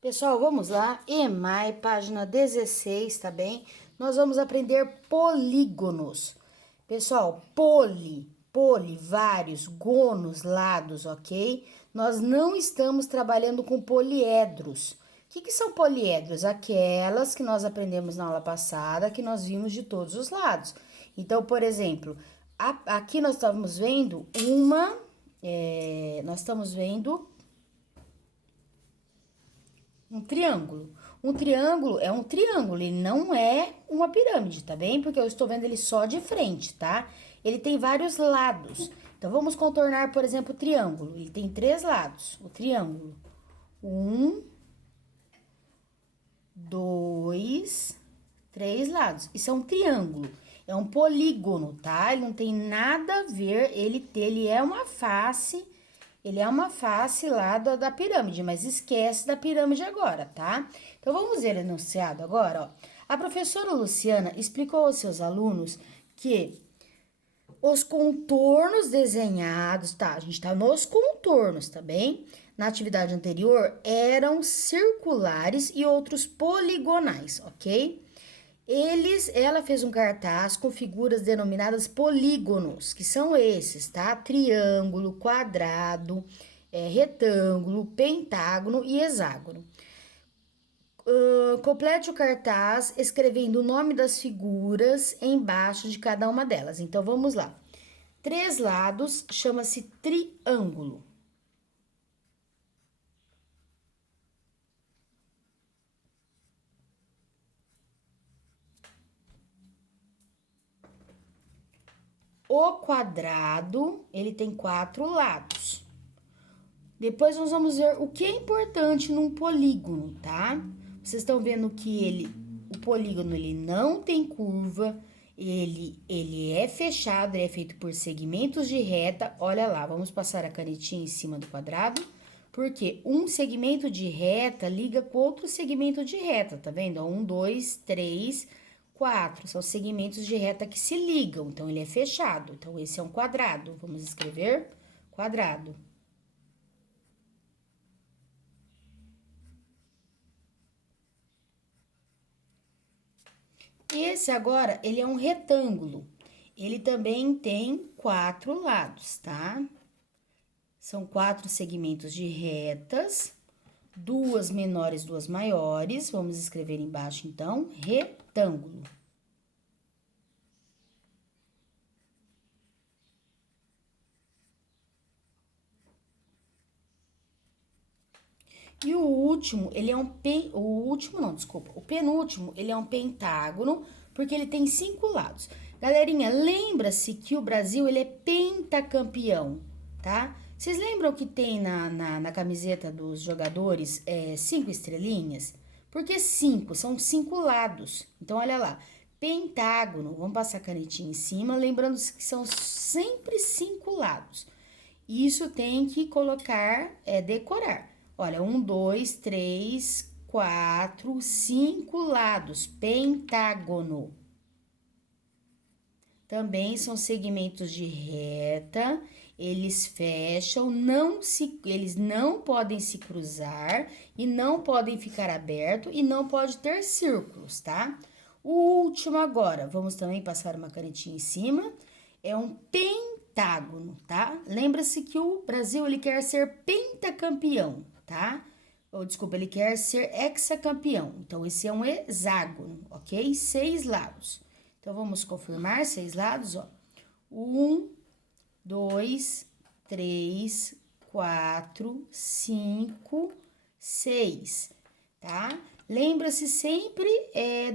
Pessoal, vamos lá. EMAI, página 16, tá bem? Nós vamos aprender polígonos. Pessoal, vários, gonos, lados, ok? Nós não estamos trabalhando com poliedros. O que são poliedros? Aquelas que nós aprendemos na aula passada, que nós vimos de todos os lados. Então, por exemplo, aqui nós estamos vendo nós estamos vendo um triângulo. Um triângulo é um triângulo, ele não é uma pirâmide, tá bem? Porque eu estou vendo ele só de frente, tá? Ele tem vários lados. Então, vamos contornar, por exemplo, o triângulo. Ele tem 3 lados, o triângulo. 1, 2, 3 lados. Isso é um triângulo. É um polígono, tá? Ele não tem nada a ver, ele é uma face. Ele é uma face lá da pirâmide, mas esquece da pirâmide agora, tá? Então, vamos ver o enunciado agora, ó. A professora Luciana explicou aos seus alunos que os contornos desenhados, tá? A gente tá nos contornos, tá bem? Na atividade anterior, eram circulares e outros poligonais, ok? Ela fez um cartaz com figuras denominadas polígonos, que são esses, tá? Triângulo, quadrado, retângulo, pentágono e hexágono. Complete o cartaz escrevendo o nome das figuras embaixo de cada uma delas. Então, vamos lá. 3 lados chama-se triângulo. O quadrado, ele tem 4 lados. Depois nós vamos ver o que é importante num polígono, tá? Vocês estão vendo que o polígono, ele não tem curva, ele é fechado, ele é feito por segmentos de reta. Olha lá, vamos passar a canetinha em cima do quadrado, porque um segmento de reta liga com outro segmento de reta, tá vendo? 1, 2, 3, 4, são segmentos de reta que se ligam, então ele é fechado. Então, esse é um quadrado, vamos escrever quadrado. Esse agora, ele é um retângulo. Ele também tem 4 lados, tá? São 4 segmentos de retas, 2 menores, 2 maiores. Vamos escrever embaixo, então, retângulo. E o último, ele é o penúltimo, ele é um pentágono, porque ele tem 5 lados. Galerinha, lembra-se que o Brasil, ele é pentacampeão, tá? Vocês lembram que tem na camiseta dos jogadores 5 estrelinhas? Porque 5, são 5 lados. Então, olha lá, pentágono, vamos passar a canetinha em cima, lembrando que são sempre 5 lados. Isso tem que colocar, decorar. Olha, 1, 2, 3, 4, 5 lados, pentágono. Também são segmentos de reta, eles fecham, eles não podem se cruzar e não podem ficar abertos e não pode ter círculos, tá? O último agora, vamos também passar uma canetinha em cima, é um pentágono, tá? Lembra-se que o Brasil, ele quer ser pentacampeão, tá? Ou, desculpa, ele quer ser hexacampeão. Então, esse é um hexágono, ok? 6 lados. Então, vamos confirmar 6 lados, ó. 1, 2, 3, 4, 5, 6, tá? Lembra-se sempre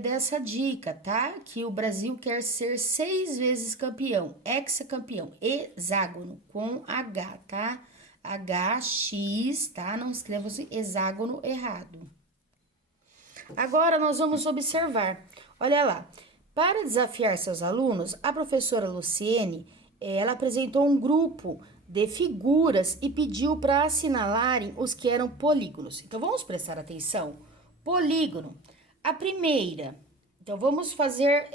dessa dica, tá? Que o Brasil quer ser 6 vezes campeão, hexacampeão, hexágono, com H, tá? HX, tá? Não escreva assim, hexágono errado. Agora, nós vamos observar. Olha lá. Para desafiar seus alunos, a professora Luciene, ela apresentou um grupo de figuras e pediu para assinalarem os que eram polígonos. Então, vamos prestar atenção. Polígono. A primeira. Então, vamos fazer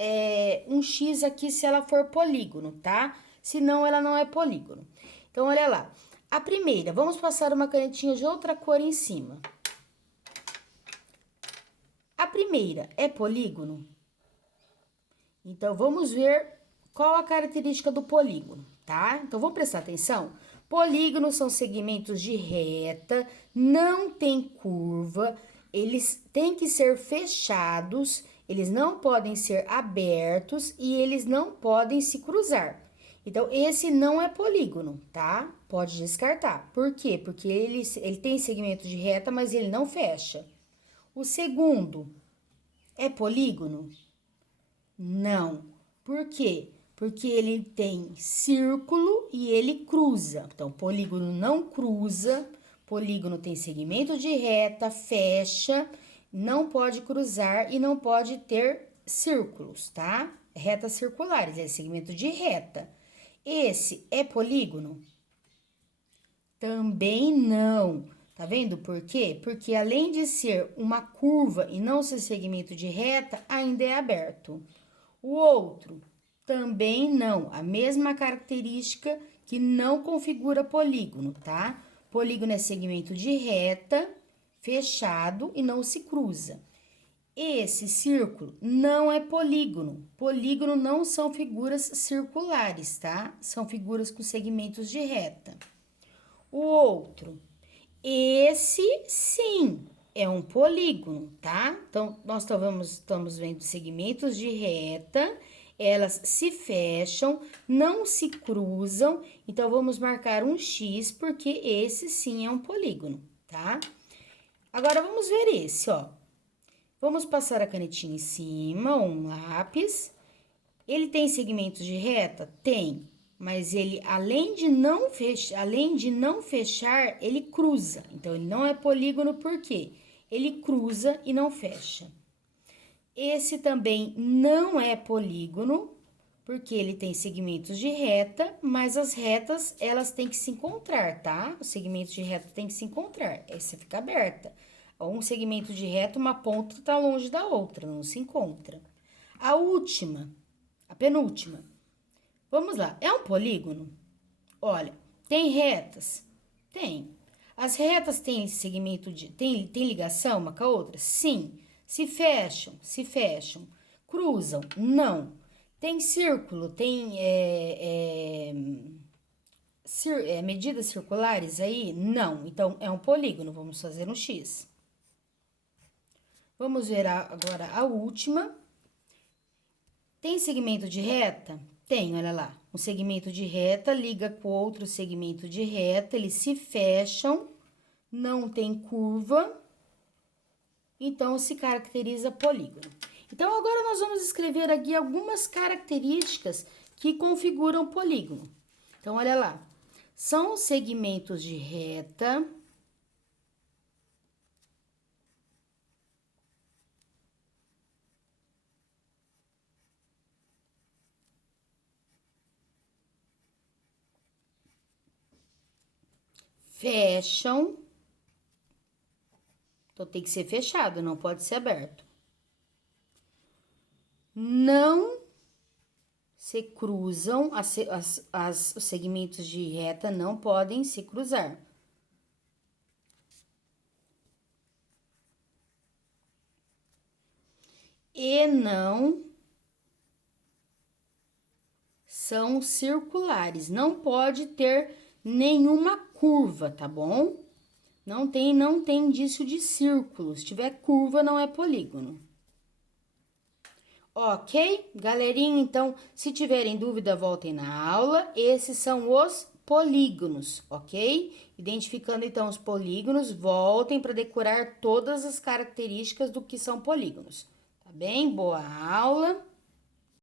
um X aqui se ela for polígono, tá? Senão, ela não é polígono. Então, olha lá. A primeira, vamos passar uma canetinha de outra cor em cima. primeira é polígono? Então, vamos ver qual a característica do polígono, tá? Então, vamos prestar atenção? Polígonos são segmentos de reta, não tem curva, eles têm que ser fechados, eles não podem ser abertos e eles não podem se cruzar. Então, esse não é polígono, tá? Pode descartar. Por quê? Porque ele tem segmento de reta, mas ele não fecha. O segundo é polígono? Não. Por quê? Porque ele tem círculo e ele cruza. Então, polígono não cruza, polígono tem segmento de reta, fecha, não pode cruzar e não pode ter círculos, tá? Retas circulares, é segmento de reta. Esse é polígono? Também não. Tá vendo por quê? Porque além de ser uma curva e não ser segmento de reta, ainda é aberto. O outro, também não. A mesma característica que não configura polígono, tá? Polígono é segmento de reta, fechado e não se cruza. Esse círculo não é polígono. Polígono não são figuras circulares, tá? São figuras com segmentos de reta. O outro, esse sim é um polígono, tá? Então, nós estamos vendo segmentos de reta, elas se fecham, não se cruzam, então vamos marcar um X, porque esse sim é um polígono, tá? Agora, vamos ver esse, ó. Vamos passar a canetinha em cima, um lápis. Ele tem segmentos de reta? Tem. Mas ele, além de não fechar, ele cruza. Então, ele não é polígono, por quê? Ele cruza e não fecha. Esse também não é polígono, porque ele tem segmentos de reta, mas as retas, elas têm que se encontrar, tá? Os segmentos de reta têm que se encontrar. Essa fica aberta. Um segmento de reta, uma ponta está longe da outra, não se encontra. A última, a penúltima. Vamos lá, é um polígono? Olha, tem retas? Tem. As retas têm segmento de... Tem ligação uma com a outra? Sim. Se fecham? Se fecham. Cruzam? Não. Tem círculo? Tem medidas circulares aí? Não. Então, é um polígono. Vamos fazer um X. Vamos ver agora a última. Tem segmento de reta? Tem, olha lá. Um segmento de reta liga com outro segmento de reta, eles se fecham, não tem curva, então se caracteriza polígono. Então, agora nós vamos escrever aqui algumas características que configuram polígono. Então, olha lá. São segmentos de reta, fecham, então tem que ser fechado, não pode ser aberto. Não se cruzam, os segmentos de reta não podem se cruzar. E não são circulares, não pode ter nenhuma curva, tá bom? Não tem indício de círculo. Se tiver curva, não é polígono. Ok? Galerinha, então, se tiverem dúvida, voltem na aula. Esses são os polígonos, ok? Identificando, então, os polígonos, voltem para decorar todas as características do que são polígonos. Tá bem? Boa aula!